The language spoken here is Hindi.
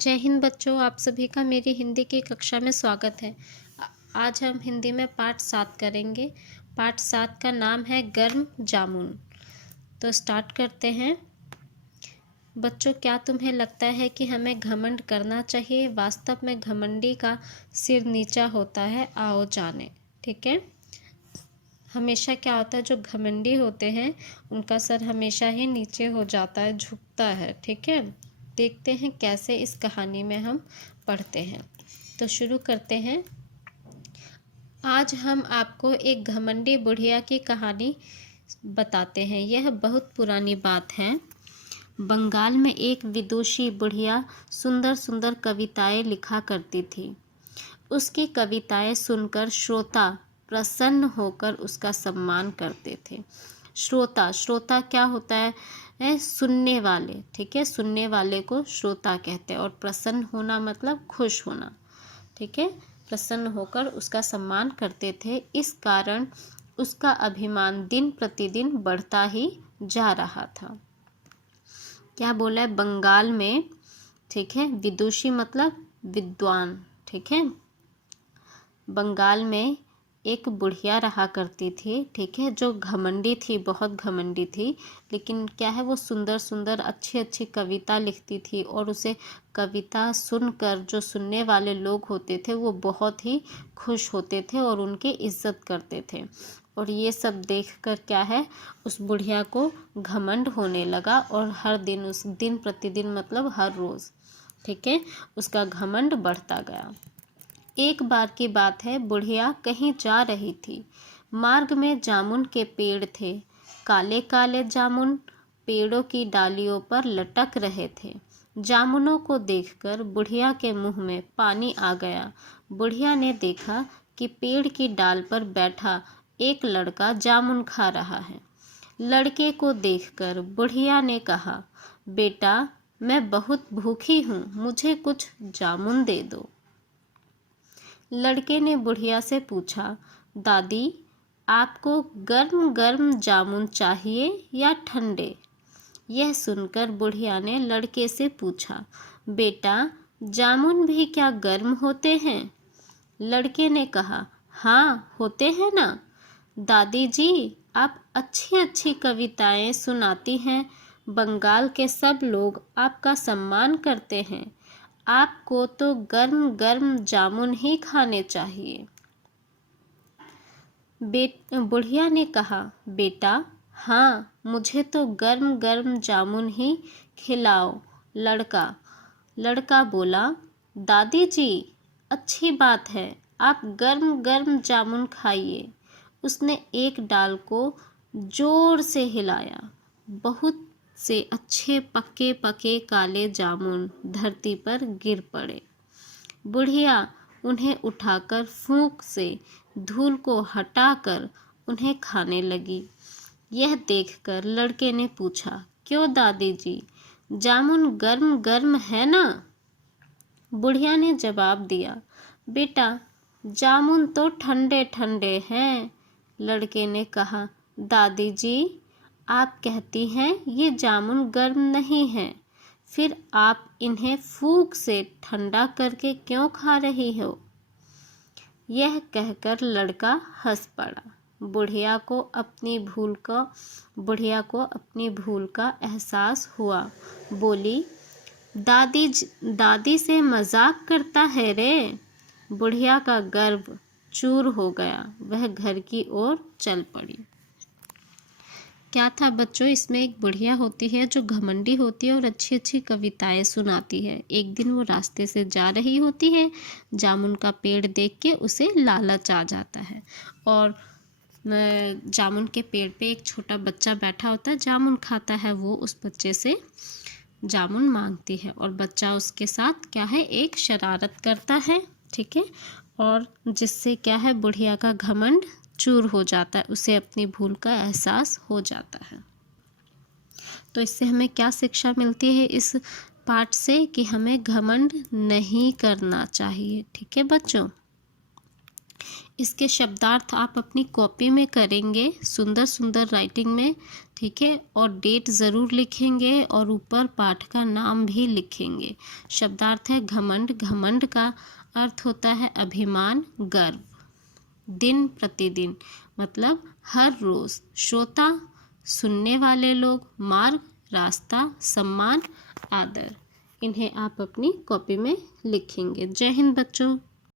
जय हिंद बच्चों, आप सभी का मेरी हिंदी की कक्षा में स्वागत है। आज हम हिंदी में पाठ 7 करेंगे। पाठ 7 का नाम है गर्म जामुन। तो स्टार्ट करते हैं। बच्चों, क्या तुम्हें लगता है कि हमें घमंड करना चाहिए? वास्तव में घमंडी का सिर नीचा होता है, आओ जाने। ठीक है। हमेशा क्या होता है, जो घमंडी होते हैं उनका सर हमेशा ही नीचे हो जाता है, झुकता है। ठीक है। देखते हैं कैसे इस कहानी में हम पढ़ते हैं। तो शुरू करते हैं। आज हम आपको एक घमंडी बुढ़िया की कहानी बताते हैं। यह बहुत पुरानी बात है। बंगाल में एक विदुषी बुढ़िया सुंदर सुंदर कविताएं लिखा करती थी। उसकी कविताएं सुनकर श्रोता प्रसन्न होकर उसका सम्मान करते थे। श्रोता श्रोता क्या होता है? सुनने वाले। ठीक है। सुनने वाले को श्रोता कहते हैं। और प्रसन्न होना मतलब खुश होना। ठीक है। प्रसन्न होकर उसका सम्मान करते थे। इस कारण उसका अभिमान दिन प्रतिदिन बढ़ता ही जा रहा था। क्या बोला है? बंगाल में, ठीक है, विदुषी मतलब विद्वान। ठीक है। बंगाल में एक बुढ़िया रहा करती थी। ठीक है। जो घमंडी थी, बहुत घमंडी थी। लेकिन क्या है, वो सुंदर सुंदर अच्छी अच्छी कविता लिखती थी। और उसे कविता सुनकर जो सुनने वाले लोग होते थे वो बहुत ही खुश होते थे और उनकी इज्जत करते थे। और ये सब देखकर क्या है, उस बुढ़िया को घमंड होने लगा। और हर दिन, उस दिन प्रतिदिन मतलब हर रोज़, ठीक है, उसका घमंड बढ़ता गया। एक बार की बात है, बुढ़िया कहीं जा रही थी। मार्ग में जामुन के पेड़ थे। काले काले जामुन पेड़ों की डालियों पर लटक रहे थे। जामुनों को देखकर बुढ़िया के मुंह में पानी आ गया। बुढ़िया ने देखा कि पेड़ की डाल पर बैठा एक लड़का जामुन खा रहा है। लड़के को देखकर बुढ़िया ने कहा, बेटा, मैं बहुत भूखी हूँ, मुझे कुछ जामुन दे दो। लड़के ने बुढ़िया से पूछा, दादी, आपको गर्म गर्म जामुन चाहिए या ठंडे? यह सुनकर बुढ़िया ने लड़के से पूछा, बेटा, जामुन भी क्या गर्म होते हैं? लड़के ने कहा, हाँ, होते हैं ना। दादी जी, आप अच्छी अच्छी कविताएं सुनाती हैं। बंगाल के सब लोग आपका सम्मान करते हैं। आपको तो गर्म गर्म जामुन ही खाने चाहिए। बुढ़िया ने कहा, बेटा, हाँ, मुझे तो गर्म गर्म जामुन ही खिलाओ। लड़का बोला, दादी जी, अच्छी बात है, आप गर्म गर्म जामुन खाइए। उसने एक डाल को जोर से हिलाया। बहुत से अच्छे पके पके काले जामुन धरती पर गिर पड़े। बुढ़िया उन्हें उठाकर फूंक से धूल को हटाकर उन्हें खाने लगी। यह देखकर लड़के ने पूछा, क्यों दादी जी, जामुन गर्म गर्म है ना? बुढ़िया ने जवाब दिया, बेटा, जामुन तो ठंडे ठंडे हैं। लड़के ने कहा, दादी जी, आप कहती हैं ये जामुन गर्म नहीं है, फिर आप इन्हें फूंक से ठंडा करके क्यों खा रही हो? यह कहकर लड़का हंस पड़ा। बुढ़िया को अपनी भूल का एहसास हुआ। बोली, दादी से मजाक करता है रे। बुढ़िया का गर्व चूर हो गया। वह घर की ओर चल पड़ी। क्या था बच्चों, इसमें एक बुढ़िया होती है जो घमंडी होती है और अच्छी अच्छी कविताएं सुनाती है। एक दिन वो रास्ते से जा रही होती है। जामुन का पेड़ देख के उसे लालच आ जाता है। और जामुन के पेड़ पे एक छोटा बच्चा बैठा होता है, जामुन खाता है। वो उस बच्चे से जामुन मांगती है और बच्चा उसके साथ क्या है, एक शरारत करता है। ठीक है। और जिससे क्या है, बुढ़िया का घमंड चूर हो जाता है। उसे अपनी भूल का एहसास हो जाता है। तो इससे हमें क्या शिक्षा मिलती है इस पाठ से, कि हमें घमंड नहीं करना चाहिए। ठीक है बच्चों। इसके शब्दार्थ आप अपनी कॉपी में करेंगे, सुंदर सुंदर राइटिंग में, ठीक है। और डेट ज़रूर लिखेंगे और ऊपर पाठ का नाम भी लिखेंगे। शब्दार्थ है घमंड। घमंड का अर्थ होता है अभिमान, गर्व। दिन प्रतिदिन मतलब हर रोज़। श्रोता सुनने वाले लोग। मार्ग रास्ता। सम्मान आदर। इन्हें आप अपनी कॉपी में लिखेंगे। जय हिंद बच्चों।